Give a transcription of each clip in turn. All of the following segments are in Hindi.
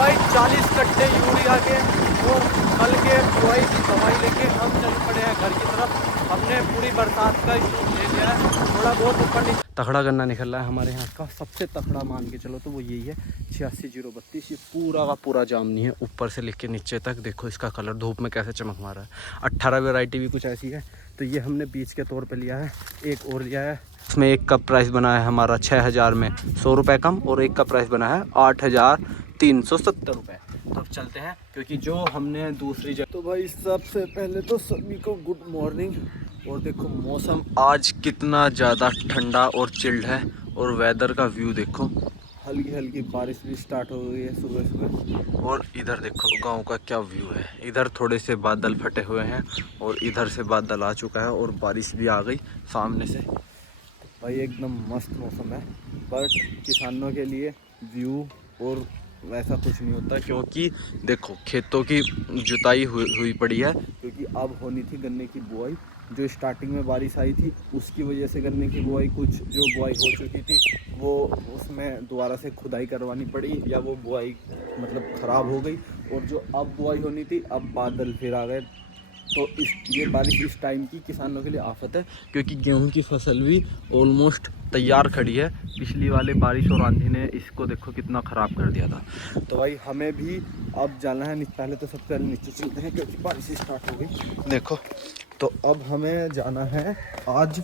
भाई 40 कट्टे यूरिया के और कल के बुआई की दवाई लेके हम चल पड़े हैं घर की तरफ। हमने पूरी बरसात का शूट ले लिया है, थोड़ा बहुत ऊपर तगड़ा गन्ना निकल रहा है हमारे यहाँ का। सबसे तगड़ा मान के चलो तो वो यही है 86-032। ये पूरा का पूरा जामनी है, ऊपर से लेके नीचे तक। देखो इसका कलर धूप में कैसे चमक मारा है। 18 वैरायटी भी कुछ ऐसी है। तो ये हमने बीज के तौर पे लिया है, एक और लिया है। इसमें एक का प्राइस बना है हमारा 6000 में 100 रुपये कम, और एक का प्राइस बना है 8370 रुपये। तो अब चलते हैं, क्योंकि जो हमने दूसरी जगह। तो भाई सबसे पहले तो सभी को गुड मॉर्निंग। और देखो मौसम आज कितना ज़्यादा ठंडा और चिल्ड है, और वेदर का व्यू देखो, हल्की हल्की बारिश भी स्टार्ट हो गई है सुबह सुबह। और इधर देखो गांव का क्या व्यू है। इधर थोड़े से बादल फटे हुए हैं, और इधर से बादल आ चुका है, और बारिश भी आ गई सामने से। भाई एकदम मस्त मौसम है। बट किसानों के लिए व्यू और वैसा कुछ नहीं होता, क्योंकि देखो खेतों की जुताई हुई पड़ी है, क्योंकि अब होनी थी गन्ने की बुआई। जो स्टार्टिंग में बारिश आई थी उसकी वजह से गन्ने की बुआई, कुछ जो बुआई हो चुकी थी वो उसमें दोबारा से खुदाई करवानी पड़ी, या वो बुआई मतलब ख़राब हो गई। और जो अब बुआई होनी थी, अब बादल फिर आ गए। तो ये बारिश इस टाइम की किसानों के लिए आफत है, क्योंकि गेहूं की फसल भी ऑलमोस्ट तैयार खड़ी है। पिछली वाले बारिश और आंधी ने इसको देखो कितना ख़राब कर दिया था। तो भाई हमें भी अब जाना है। पहले तो सबसे पहले नीचे चलते हैं, क्योंकि बारिश स्टार्ट हो गई देखो। तो अब हमें जाना है, आज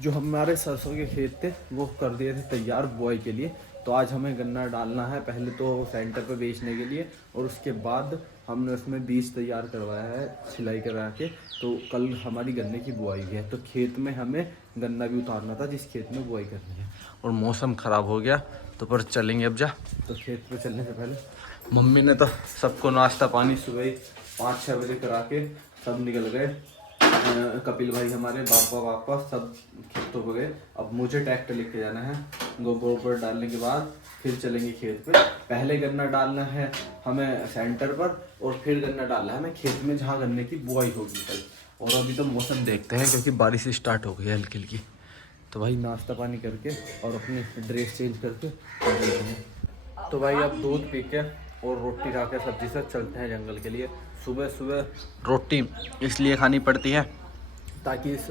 जो हमारे सरसों के खेत थे वो कर दिए थे तैयार बुआई के लिए। तो आज हमें गन्ना डालना है, पहले तो सेंटर पे बेचने के लिए, और उसके बाद हमने उसमें बीज तैयार करवाया है छिलाई करा के। तो कल हमारी गन्ने की बुआई है, तो खेत में हमें गन्ना भी उतारना था जिस खेत में बुआई करनी है। और मौसम ख़राब हो गया, तो पर चलेंगे अब जा। तो खेत पे चलने से पहले मम्मी ने तो सबको नाश्ता पानी सुबह ही 5-6 बजे करा के सब निकल गए। कपिल भाई हमारे पापा सब खेतों पे गए। अब मुझे ट्रैक्टर लेके जाना है, गोबर वोबर डालने के बाद फिर चलेंगे खेत पे। पहले गन्ना डालना है हमें सेंटर पर, और फिर गन्ना डालना है हमें खेत में जहाँ गन्ने की बुआई होगी कल। और अभी तो मौसम देखते हैं, क्योंकि बारिश स्टार्ट हो गई है हल्की हल्की। तो भाई नाश्ता पानी करके और अपनी ड्रेस चेंज करके चलते हैं। तो भाई अब दूध पी के और रोटी खा के सब्जी से चलते हैं जंगल के लिए। सुबह सुबह रोटी इसलिए खानी पड़ती है ताकि इस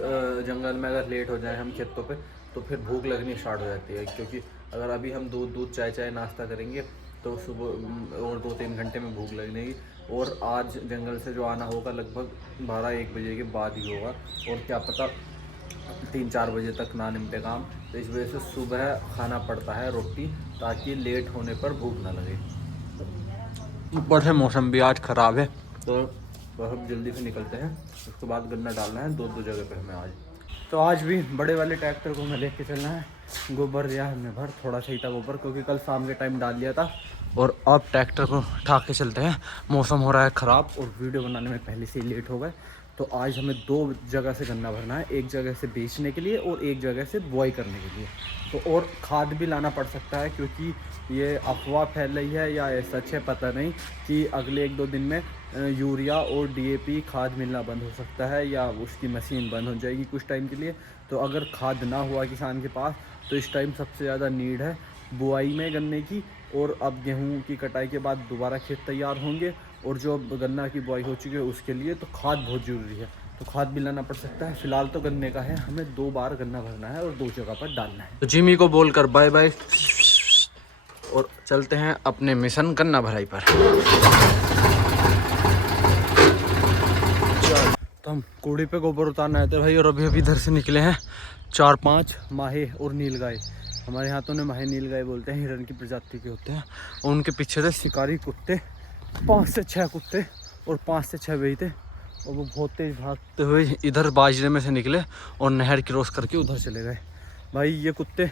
जंगल में अगर लेट हो जाए हम खेतों पे, तो फिर भूख लगनी स्टार्ट हो जाती है। क्योंकि अगर अभी हम दूध चाय नाश्ता करेंगे तो सुबह और 2-3 घंटे में भूख लगेगी। और आज जंगल से जो आना होगा लगभग 12-1 बजे के बाद ही होगा, और क्या पता 3-4 बजे तक ना निपटे काम। तो इस वजह से सुबह खाना पड़ता है रोटी, ताकि लेट होने पर भूख ना लगे। ऊपर से मौसम भी आज ख़राब है, तो बहुत जल्दी से निकलते हैं। उसके बाद गन्ना डालना है 2 जगह पे हमें आज। तो आज भी बड़े वाले ट्रैक्टर को हमें लेके चलना है। गोबर दिया हमने भर, थोड़ा सही था गोबर, क्योंकि कल शाम के टाइम डाल दिया था। और अब ट्रैक्टर को उठा के चलते हैं। मौसम हो रहा है ख़राब, और वीडियो बनाने में पहले से ही लेट हो गए। तो आज हमें 2 जगह से गन्ना भरना है, एक जगह से बेचने के लिए और एक जगह से बुआई करने के लिए। तो और खाद भी लाना पड़ सकता है, क्योंकि ये अफवाह फैल रही है या सच है पता नहीं, कि अगले 1-2 दिन में यूरिया और DAP खाद मिलना बंद हो सकता है, या उसकी मशीन बंद हो जाएगी कुछ टाइम के लिए। तो अगर खाद ना हुआ किसान के पास, तो इस टाइम सबसे ज़्यादा नीड है बुआई में गन्ने की। और अब गेहूं की कटाई के बाद दोबारा खेत तैयार होंगे, और जो गन्ना की बुआई हो चुकी है उसके लिए तो खाद बहुत ज़रूरी है। तो खाद भी लाना पड़ सकता है। फिलहाल तो गन्ने का है, हमें 2 बार गन्ना भरना है और 2 जगह पर डालना है। तो जिमी को बोलकर बाय बाय, और चलते हैं अपने मिशन गन्ना भराई पर। तो हम कूड़ी पे गोबर उतारने आए थे भाई, और अभी इधर से निकले हैं 4-5 माहे और नीलगाय। हमारे यहाँ तो उन्हें माहे नीलगाय बोलते हैं, हिरन की प्रजाति के होते हैं। और उनके पीछे से शिकारी कुत्ते, 5 से 6 कुत्ते और 5 से 6 बेई थे। और वो बहुत तेज भागते हुए इधर बाजरे में से निकले और नहर क्रॉस करके उधर चले गए। भाई ये कुत्ते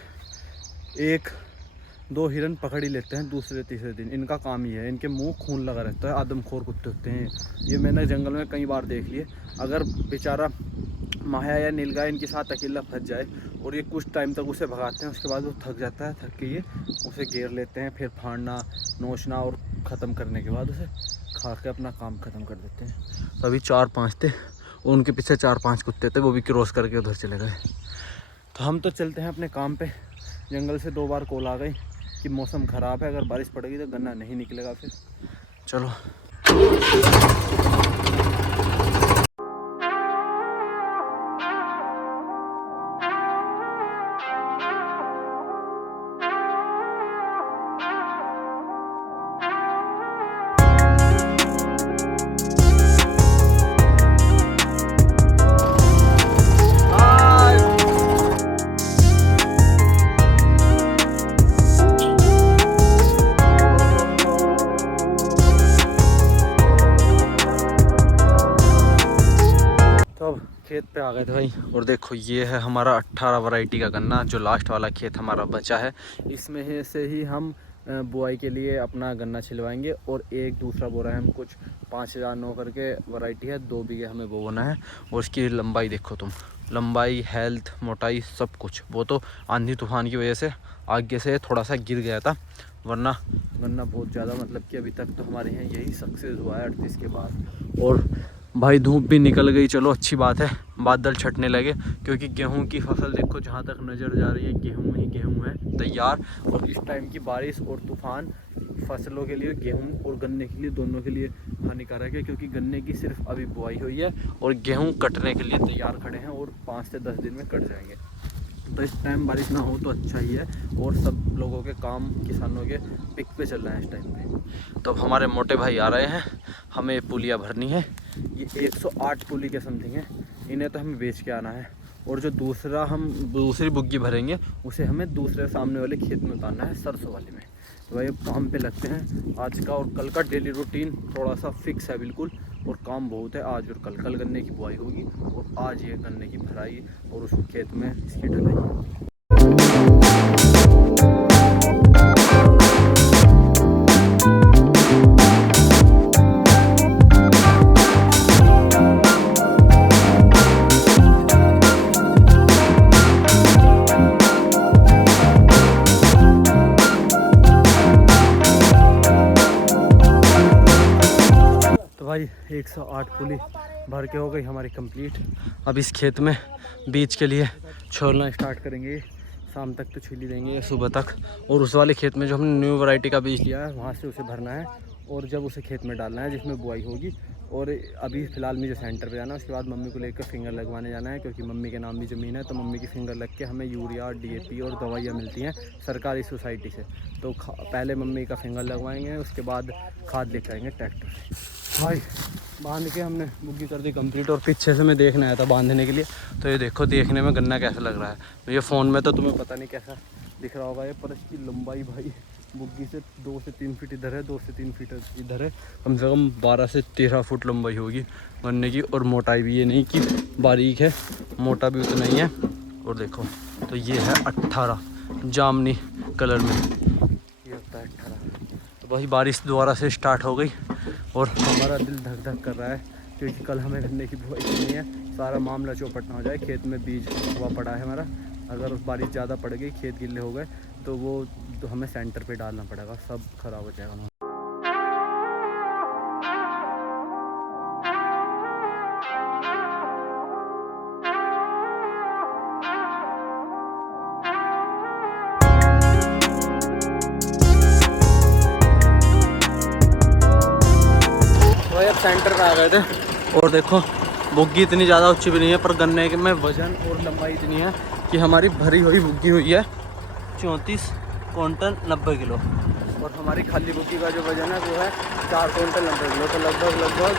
1-2 हिरन पकड़ ही लेते हैं दूसरे तीसरे दिन। इनका काम ही है, इनके मुंह खून लगा रहता है। आदमखोर कुत्ते होते हैं ये, मैंने जंगल में कई बार देख लिए। अगर बेचारा माया या नीलगाय इनके साथ अकेला फंस जाए और ये कुछ टाइम तक उसे भगाते हैं, उसके बाद वो थक जाता है, थक के ये उसे घेर लेते हैं, फिर फाड़ना नोचना और ख़त्म करने के बाद उसे खा के अपना काम ख़त्म कर देते हैं। तो अभी 4-5 थे, उनके पीछे 4-5 कुत्ते थे, वो भी क्रॉस करके उधर चले गए। तो हम तो चलते हैं अपने काम पे। जंगल से 2 बार कॉल आ गई कि मौसम ख़राब है, अगर बारिश पड़ेगी तो गन्ना नहीं निकलेगा फिर। चलो खेत पे आ गए थे भाई, और देखो ये है हमारा 18 वैरायटी का गन्ना, जो लास्ट वाला खेत हमारा बचा है। इसमें से ही हम बुआई के लिए अपना गन्ना छिलवाएंगे, और एक दूसरा बोरा है हम कुछ 5009 करके वैरायटी है, 2 बीघे हमें वो बोना है। और उसकी लंबाई देखो तुम, लंबाई, हेल्थ, मोटाई, सब कुछ। वो तो आंधी तूफान की वजह से आगे से थोड़ा सा गिर गया था, वरना गन्ना बहुत ज़्यादा, मतलब कि अभी तक तो हमारे यहाँ यही सक्सेस हुआ है 38 के बाद। और भाई धूप भी निकल गई, चलो अच्छी बात है, बादल छटने लगे, क्योंकि गेहूं की फसल देखो जहां तक नज़र जा रही है गेहूं ही गेहूं है तैयार। और इस टाइम की बारिश और तूफान फसलों के लिए, गेहूं और गन्ने के लिए, दोनों के लिए हानिकारक है, क्योंकि गन्ने की सिर्फ अभी बुआई हुई है और गेहूँ कटने के लिए तैयार खड़े हैं, और 5 से 10 दिन में कट जाएंगे। तो इस टाइम बारिश ना हो तो अच्छा ही है, और सब लोगों के काम, किसानों के पिक पे चल रहे हैं इस टाइम पे। तो अब हमारे मोटे भाई आ रहे हैं, हमें पुलिया भरनी है। ये 108 पुली के समथिंग है, इन्हें तो हमें बेच के आना है। और जो दूसरी बुग्गी भरेंगे उसे हमें दूसरे सामने वाले खेत में उतारना है, सरसों वाले में। तो भाई अब काम पे लगते हैं। आज का और कल का डेली रूटीन थोड़ा सा फिक्स है बिल्कुल, और काम बहुत है आज और कल गन्ने की बुआई होगी, और आज ये गन्ने की भराई और उस खेत में इसकी ढलाई। भाई 108 पुली भर के हो गई हमारी कंप्लीट। अब इस खेत में बीज के लिए छोलना स्टार्ट करेंगे, शाम तक तो छिली देंगे, सुबह तक। और उस वाले खेत में जो हमने न्यू वैरायटी का बीज लिया है वहाँ से उसे भरना है, और जब उसे खेत में डालना है जिसमें बुआई होगी। और अभी फ़िलहाल मुझे सेंटर पे जाना है, उसके बाद मम्मी को लेकर फिंगर लगवाने जाना है, क्योंकि मम्मी के नाम भी ज़मीन है, तो मम्मी की फिंगर लग के हमें यूरिया, DAP और दवाइयाँ मिलती हैं सरकारी सोसाइटी से। तो पहले मम्मी का फिंगर लगवाएंगे, उसके बाद खाद लेकर आएंगे ट्रैक्टर से। भाई बांध के हमने बुग्गी कर दी कंप्लीट, और पीछे से मैं देखने आया था बांधने के लिए। तो ये देखो, देखने में गन्ना कैसा लग रहा है। ये फ़ोन में तो तुम्हें पता नहीं कैसा दिख रहा होगा ये, पर इसकी लंबाई भाई बुग्गी से 2 से 3 फीट इधर है, 2 से 3 फीट इधर है, कम से कम 12 से 13 फुट लंबाई होगी गन्ने की। और मोटाई भी ये नहीं कि बारीक है, मोटा भी उतना ही है। और देखो, तो ये है 18 जामनी कलर में, ये होता है 18। तो वही बारिश दोबारा से स्टार्ट हो गई, और हमारा दिल धक धक कर रहा है, क्योंकि कल हमें गन्ने की बुआई करनी है। सारा मामला चौपट ना हो जाए, खेत में बीज हुआ पड़ा है हमारा, अगर बारिश ज़्यादा पड़ गई, खेत गिले हो गए, तो वो तो हमें सेंटर पे डालना पड़ेगा, सब खराब हो जाएगा। भाई अब सेंटर पे आ गए थे, और देखो बुग्गी इतनी ज़्यादा ऊंची भी नहीं है, पर गन्ने के में वज़न और लंबाई इतनी है कि हमारी भरी हुई बुग्गी हुई है 34 क्विंटल 90 किलो, और हमारी खाली बुग्गी का जो वज़न है वो है 4 क्विंटल 90 किलो। तो लगभग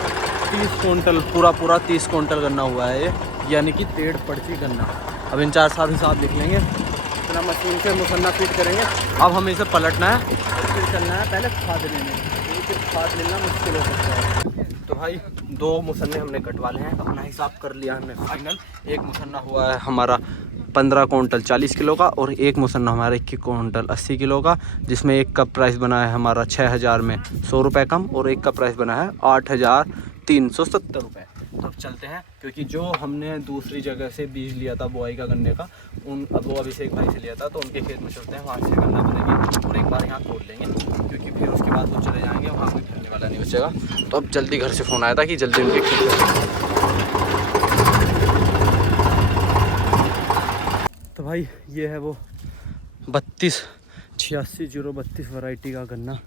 30 क्विंटल, पूरा 30 क्विंटल गन्ना हुआ है ये, यानी कि 1.5 पर्ची गन्ना। अब इन 4 साल हिसाब लिख लेंगे, इतना मशीन से मुसन्ना फीट करेंगे। अब हमें इसे पलटना है, फिर चलना है पहले खाद लेने, क्योंकि फिर खाद लेना मुश्किल हो सकता है। तो भाई 2 मुसन्ने हमने कटवा लिए हैं, अपना हिसाब कर लिया हमने फाइनल। एक मुसन्ना हुआ है हमारा 15 क्विंटल 40 किलो का, और एक मुसन्ना हमारा 21 क्विंटल 80 किलो का, जिसमें एक का प्राइस बना है हमारा 6000 में 100 रुपये कम, और एक का प्राइस बना है 8370 रुपये। तो अब चलते हैं, क्योंकि जो हमने दूसरी जगह से बीज लिया था बुआई का गन्ने का, वो अभिषेक भाई से लिया था, तो उनके खेत में चलते हैं, वहाँ से गन्ना भरेंगे और एक बार यहाँ तोड़ लेंगे, क्योंकि फिर उसके बाद वो चले जाएंगे, वहाँ कोई फिरने वाला नहीं बचेगा। तो अब जल्दी घर से फ़ोन आया था कि जल्दी उनके खेत। तो भाई ये है वो 32 86-032 वैरायटी का गन्ना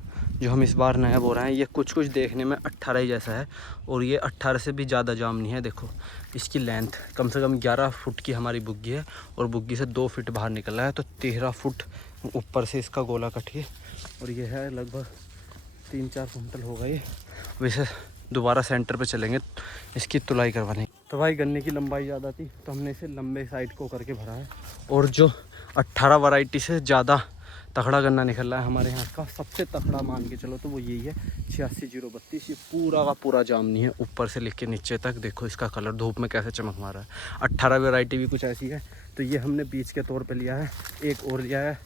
जो हम इस बार नया बो रहे हैं। ये कुछ कुछ देखने में 18 ही जैसा है और ये 18 से भी ज़्यादा जाम नहीं है। देखो इसकी लेंथ कम से कम 11 फुट की हमारी बुग्गी है और बुग्गी से 2 फीट बाहर निकला है, तो 13 फुट ऊपर से इसका गोला कट है और ये है लगभग 3-4 कुंटल होगा ये। वैसे दोबारा सेंटर पे चलेंगे इसकी तुलाई करवाने। तो भाई गन्ने की लंबाई ज़्यादा थी तो हमने इसे लंबे साइड को करके भरा है और जो 18 वैरायटी से ज़्यादा तगड़ा गन्ना निकल रहा है हमारे यहाँ का, सबसे तगड़ा मान के चलो तो वो यही है 86-032। ये पूरा का पूरा जाम नहीं है, ऊपर से लेके नीचे तक देखो इसका कलर धूप में कैसे चमक मारा है। 18 वैरायटी भी कुछ ऐसी है, तो ये हमने बीज के तौर पे लिया है। एक और लिया है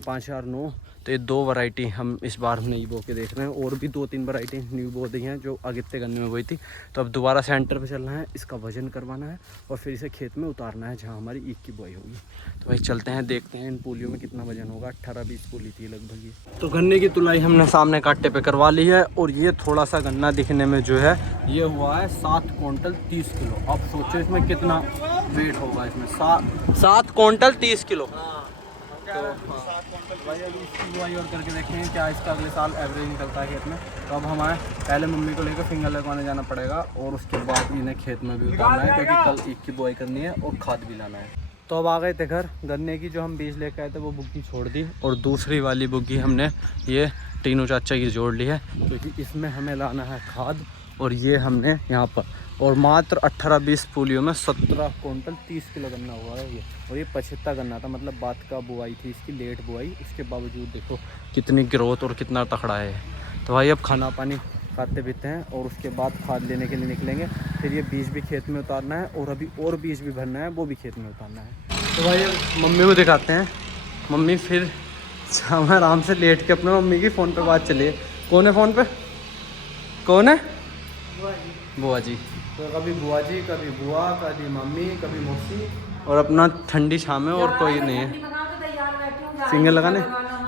5009, तो ये 2 वैरायटी हम इस बार नई बो के देख रहे हैं और भी 2-3 वैरायटी न्यू बो दी हैं जो अगित्ते गन्ने में बोई थी। तो अब दोबारा सेंटर पे चलना है, इसका वजन करवाना है और फिर इसे खेत में उतारना है जहाँ हमारी ईख की बुआई होगी। तो भाई चलते हैं, देखते हैं इन पूलियों में कितना वजन होगा। 18-20 पूली थी लगभग ये। तो गन्ने की तुलाई हमने सामने कांटे पे करवा ली है और ये थोड़ा सा गन्ना दिखने में जो है ये हुआ है 7 क्विंटल 30 किलो। अब सोचो इसमें कितना वेट होगा, इसमें 7 क्विंटल 30 किलो। तो भाई अभी इसकी बुआई और करके देखेंगे क्या इसका अगले साल एवरेज निकलता है खेत में। तो अब हमारे पहले मम्मी को लेकर फिंगर लगवाने जाना पड़ेगा और उसके बाद इन्हें खेत में भी उतारना है क्योंकि कल ईख की बुआई करनी है और खाद भी लाना है। तो अब आ गए थे घर। गन्ने की जो हम बीज लेकर आए थे वो बुग्गी छोड़ दी और दूसरी वाली बुग्गी हमने ये टीनू चाचा की जोड़ ली है क्योंकि इसमें हमें लाना है खाद। और ये हमने यहाँ पर और मात्र 18-20 पूलियों में 17 क्विंटल 30 किलो गन्ना हुआ है ये। और ये 75 गन्ना था, मतलब बात का बुआई थी इसकी, लेट बुआई। उसके बावजूद देखो कितनी ग्रोथ और कितना तकड़ा है। तो भाई अब खाना पानी खाते पीते हैं और उसके बाद खाद लेने के लिए निकलेंगे। फिर ये बीज भी खेत में उतारना है और अभी और बीज भी भरना है, वो भी खेत में उतारना है। तो भाई अब मम्मी को दिखाते हैं। मम्मी फिर हम आराम से लेट के अपने मम्मी की फ़ोन पर बात चलिए। कौन है फ़ोन पे? कौन है? बुआ जी। तो कभी बुआ जी, कभी बुआ, कभी मम्मी, कभी मौसी और अपना ठंडी छाव में और कोई नहीं है सिंगल लगाने।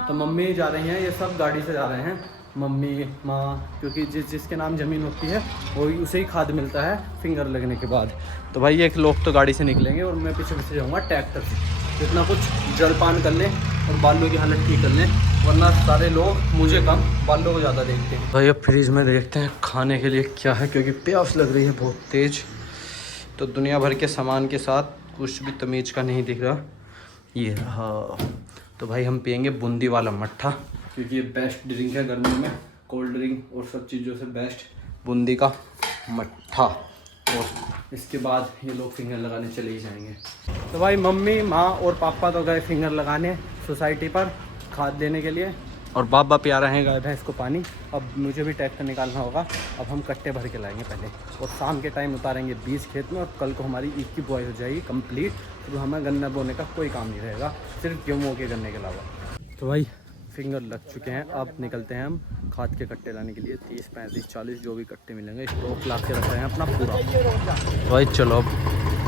तो मम्मी जा रही हैं, ये सब गाड़ी से जा रहे हैं, मम्मी माँ, क्योंकि जिसके नाम ज़मीन होती है वही उसे ही खाद मिलता है फिंगर लगने के बाद। तो भाई एक लोग तो गाड़ी से निकलेंगे और मैं पीछे पीछे जाऊँगा ट्रैक्टर से। जितना कुछ जलपान कर लें और बालों की हालत ठीक कर लें, वरना सारे लोग मुझे कम बालों को ज़्यादा देखते हैं। भाई अब फ्रिज में देखते हैं खाने के लिए क्या है, क्योंकि प्यास लग रही है बहुत तेज़। तो दुनिया भर के सामान के साथ कुछ भी तमीज़ का नहीं दिख रहा। ये रहा। तो भाई हम पियेंगे बूंदी वाला मट्ठा क्योंकि ये बेस्ट ड्रिंक है गर्मी में। कोल्ड ड्रिंक और सब चीज़ों से बेस्ट बूंदी का मट्ठा। और इसके बाद ये लोग फिंगर लगाने चले ही जाएंगे। तो भाई मम्मी माँ और पापा तो गए फिंगर लगाने सोसाइटी पर खाद देने के लिए और बाबा प्या रहे हैं गाय भैंस को पानी। अब मुझे भी ट्रैक्टर निकालना होगा। अब हम कट्टे भर के लाएंगे पहले और शाम के टाइम उतारेंगे बीज खेत में और कल को हमारी ईख की बुआई हो जाएगी कंप्लीट। तो हमें गन्ना बोने का कोई काम नहीं रहेगा, सिर्फ गेहूँ के गन्ने के अलावा। तो भाई फिंगर लग चुके हैं, अब निकलते हैं हम खाद के कट्टे लाने के लिए। 30, 35, 40 जो भी कट्टे मिलेंगे स्टॉक ला के रख रहे हैं अपना पूरा। तो भाई चलो अब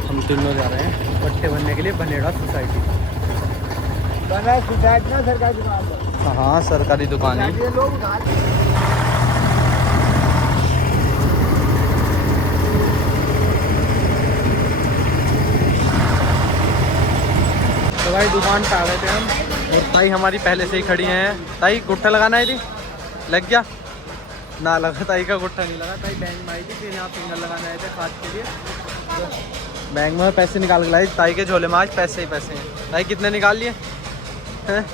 हम तीनों जा रहे हैं कट्टे भरने के लिए बनेड़ा सोसाइटी। सरकारी दुकान? हाँ सरकारी दुकान है। तो भाई दुकान पे आ गए थे हम और ताई हमारी पहले से ही खड़ी हैं। ताई गुट्ठा लगाना है थी, लग गया ना? लगा ताई का गुट्ठा नहीं लगा। ताई बैंक में आई थी, फिर यहाँ फिंगर लगाने आए थे खाद के लिए। तो बैंक में पैसे निकाल के लाई ताई के झोले में। आज पैसे ही पैसे हैं। ताई कितने निकाल लिए हैं?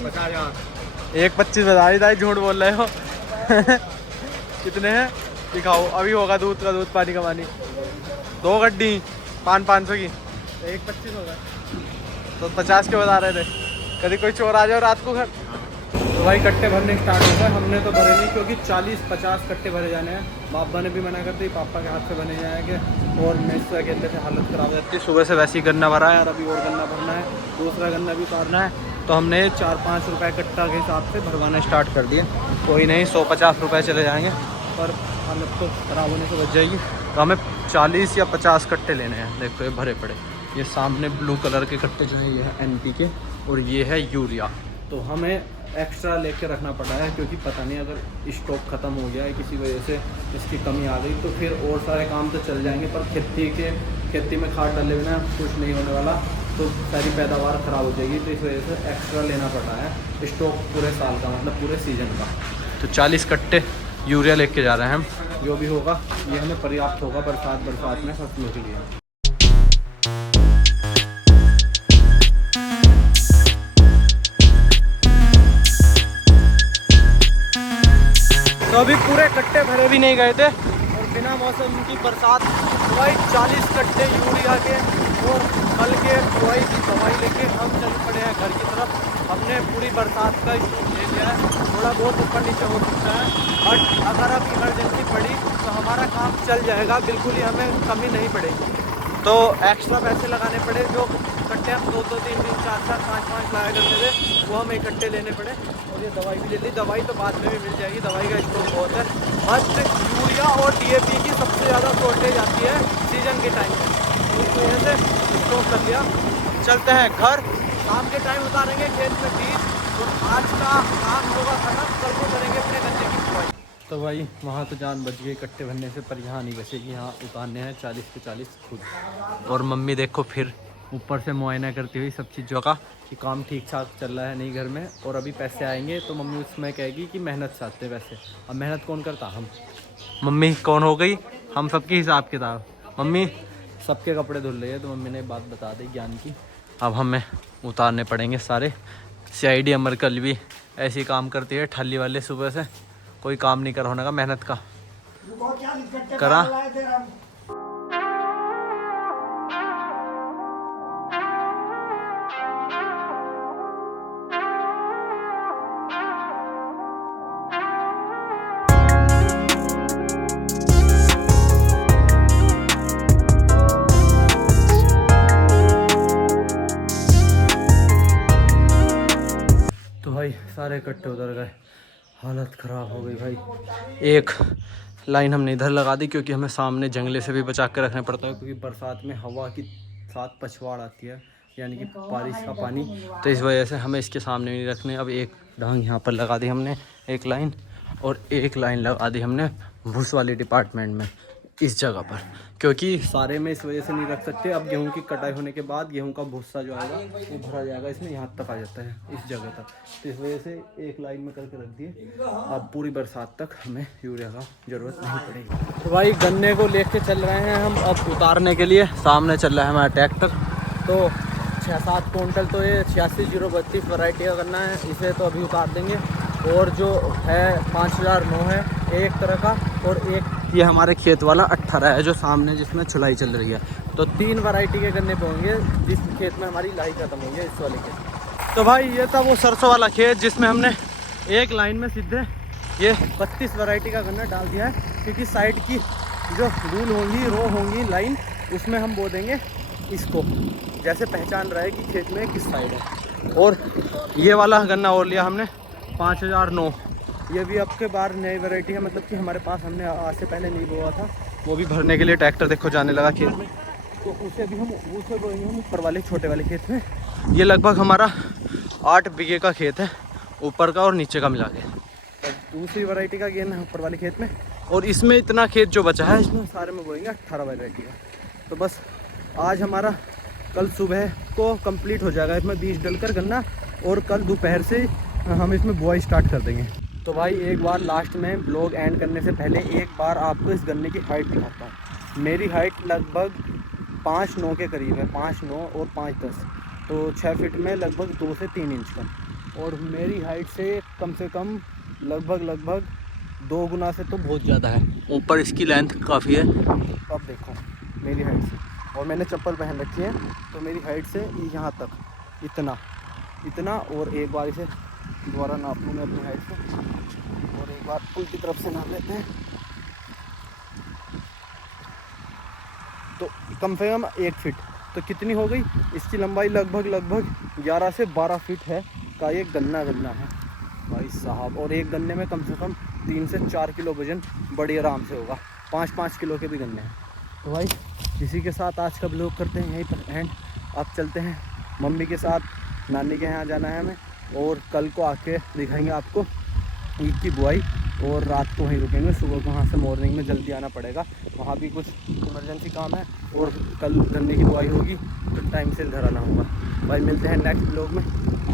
1.25 बता रही ताई, झूठ बोल रहे हो। कितने हैं दिखाओ? अभी होगा दूध का दूध, पानी का पानी। 2 गड्डी 500 की, 1.25 होगा। तो 50 के बता रहे थे। कभी कोई चोर आ जाओ रात को घर। तो भाई कट्टे भरने स्टार्ट हो गए। हमने तो भरे नहीं क्योंकि 40-50 कट्टे भरे जाने हैं। बाबा ने भी मना कर दी, पापा के हाथ से बने जाएंगे और मैं से अकेले से हालत ख़राब हो जाती है। सुबह से वैसे ही गन्ना भरा है और अभी और गन्ना भरना है, दूसरा गन्ना भी उतारना है। तो हमने 4-5 रुपये कट्टा के हिसाब से भरवाना स्टार्ट कर दिए। कोई नहीं 150 रुपये चले जाएंगे, पर हालत तो ख़राब होने से बच जाएगी। तो हमें 40 या 50 कट्टे लेने हैं। देखो ये भरे पड़े, ये सामने ब्लू कलर के कट्टे जो हैं ये है NPK और ये है यूरिया। तो हमें एक्स्ट्रा लेके रखना पड़ा है क्योंकि पता नहीं अगर स्टॉक ख़त्म हो गया है किसी वजह से इसकी कमी आ गई तो फिर और सारे काम तो चल जाएंगे, पर खेती में खाद डाले बिना कुछ नहीं होने वाला। तो सारी पैदावार ख़राब हो जाएगी, तो इस वजह से एक्स्ट्रा लेना पड़ रहा है स्टॉक पूरे साल का, मतलब पूरे सीज़न का। तो 40 कट्टे यूरिया लेके जा रहे हैं हम। जो भी होगा ये हमें पर्याप्त होगा बरसात में फसलों के लिए। तो अभी पूरे कट्टे भरे भी नहीं गए थे और बिना मौसम की बरसात भाई 40 कट्टे यूरिया के और कल के बुआई की दवाई लेके हम चल पड़े हैं घर की तरफ। हमने पूरी बरसात का शूट ले लिया है, थोड़ा बहुत ऊपर नीचे हो सकता है, बट अगर अब इमरजेंसी पड़ी तो हमारा काम चल जाएगा, बिल्कुल ही हमें कमी नहीं पड़ेगी। तो एक्स्ट्रा पैसे लगाने पड़े, जो कट्टे हम 2-2, 3-3, 4-4, 5-5 लाया करते थे वो हमें इकट्ठे लेने पड़े। और ये दवाई भी ले ली, दवाई तो बाद में भी मिल जाएगी, दवाई का स्टॉक बहुत है। बस यूरिया और DAP की सबसे ज़्यादा शॉर्टेज आती है सीजन के टाइम में, इस वजह से स्टॉक कर लिया। चलते हैं घर, शाम के टाइम उतारेंगे खेत में बीज और आज का काम होगा खत्म, कल को करेंगे अपने गन्ने की बुआई। तो भाई वहाँ तो जान बच गई कट्टे भरने से, पर यहाँ नहीं बचेगी, यहाँ उतारने हैं 40 के 40 खुद। और मम्मी देखो फिर ऊपर से मुआयना करती हुई सब चीज़ों का कि काम ठीक ठाक चल रहा है नहीं घर में, और अभी पैसे आएंगे तो मम्मी उसमें कहेगी कि मेहनत चाहते हैं वैसे। अब मेहनत कौन करता, हम। मम्मी कौन हो गई, हम सबकी हिसाब किताब। मम्मी सबके कपड़े धुल रही है, तो मम्मी ने बात बता दी ज्ञान की। अब हमें उतारने पड़ेंगे सारे। CID अमर कल भी ऐसे ही काम करती है, ठल्ली वाले सुबह से कोई काम नहीं कर होने का, मेहनत का करा। तो भाई सारे इकट्ठे उतर गए, हालत ख़राब हो गई भाई। एक लाइन हमने इधर लगा दी क्योंकि हमें सामने जंगले से भी बचा के रखना पड़ता है, क्योंकि बरसात में हवा की साथ पछवाड़ आती है, यानी कि बारिश का पानी, तो इस वजह से हमें इसके सामने नहीं रखने। अब एक ढंग यहाँ पर लगा दी हमने एक लाइन, और एक लाइन लगा दी हमने भूस वाले डिपार्टमेंट में इस जगह पर, क्योंकि सारे में इस वजह से नहीं रख सकते। अब गेहूं की कटाई होने के बाद गेहूं का भूसा जो आएगा वो भरा जाएगा इसमें, यहाँ तक आ जाता है इस जगह तक, तो इस वजह से एक लाइन में करके रख दिए। अब पूरी बरसात तक हमें यूरिया का ज़रूरत नहीं पड़ेगी। तो भाई गन्ने को लेके चल रहे हैं हम अब उतारने के लिए। सामने चल रहा है हमारा ट्रैक्टर, तो 6-7 क्विंटल तो ये 86-032 वैरायटी का गन्ना है, इसे तो अभी उतार देंगे। और जो है 5009 है एक तरह का, और एक ये हमारे खेत वाला 18 है जो सामने जिसमें छुलाई चल रही है। तो 3 वैरायटी के गन्ने होंगे जिस खेत में हमारी लाई खत्म होंगे, इस वाले खेत। तो भाई ये था वो सरसों वाला खेत जिसमें हमने एक लाइन में सीधे ये 32 वैरायटी का गन्ना डाल दिया है, क्योंकि साइड की जो धूल होंगी, रो होंगी लाइन, उसमें हम बो देंगे इसको, जैसे पहचान रहा है कि खेत में किस साइड है। और ये वाला गन्ना और लिया हमने 5009, ये भी अब के बार नई वैरायटी है, मतलब कि हमारे पास हमने आज से पहले नहीं बोया था, वो भी भरने के लिए ट्रैक्टर देखो जाने लगा खेत में, तो उसे भी हम उसे बोएंगे हम ऊपर वाले छोटे वाले खेत में। ये लगभग हमारा 8 बीघे का खेत है, ऊपर का और नीचे का मिला के। दूसरी वैरायटी का गेहूं है ऊपर वाले खेत में, और इसमें इतना खेत जो बचा है इसमें सारे में बोएंगे 18 वैरायटी का। तो बस आज हमारा कल सुबह को कंप्लीट हो जाएगा इसमें बीज डलकर गन्ना, और कल दोपहर से हम इसमें बुआई स्टार्ट कर देंगे। तो भाई एक बार लास्ट में ब्लॉग एंड करने से पहले एक बार आपको इस गन्ने की हाइट दिखाता हूँ। मेरी हाइट लगभग 5'9" के करीब है, 5'9" और 5'10", तो 6 फीट में लगभग 2 से 3 इंच का। और मेरी हाइट से कम लगभग 2 गुना से तो बहुत ज़्यादा है, ऊपर इसकी लेंथ काफ़ी है। अब देखो मेरी हाइट से, और मैंने चप्पल पहन रखी है, तो मेरी हाइट से यहाँ तक इतना, और एक बार इसे दोबारा नाप लूँ मैं अपनी हाइट से, और एक बार उल्टी तरफ से नाप लेते हैं। तो कम से कम 1 फीट, तो कितनी हो गई इसकी लंबाई, लगभग 11 से 12 फीट है का ये गन्ना है भाई साहब। और एक गन्ने में कम से कम 3 से 4 किलो वजन बड़ी आराम से होगा, 5-5 किलो के भी गन्ने हैं। तो भाई इसी के साथ आज का ब्लॉग करते हैं यहीं पर एंड। अब चलते हैं मम्मी के साथ नानी के यहाँ जाना है हमें, और कल को आके दिखाएंगे आपको ईख की बुआई, और रात को वहीं रुकेंगे, सुबह को वहाँ से मॉर्निंग में जल्दी आना पड़ेगा, वहाँ भी कुछ इमरजेंसी काम है, और कल गन्ने की बुआई होगी तो टाइम से घर आना होगा। भाई मिलते हैं नेक्स्ट ब्लॉग में।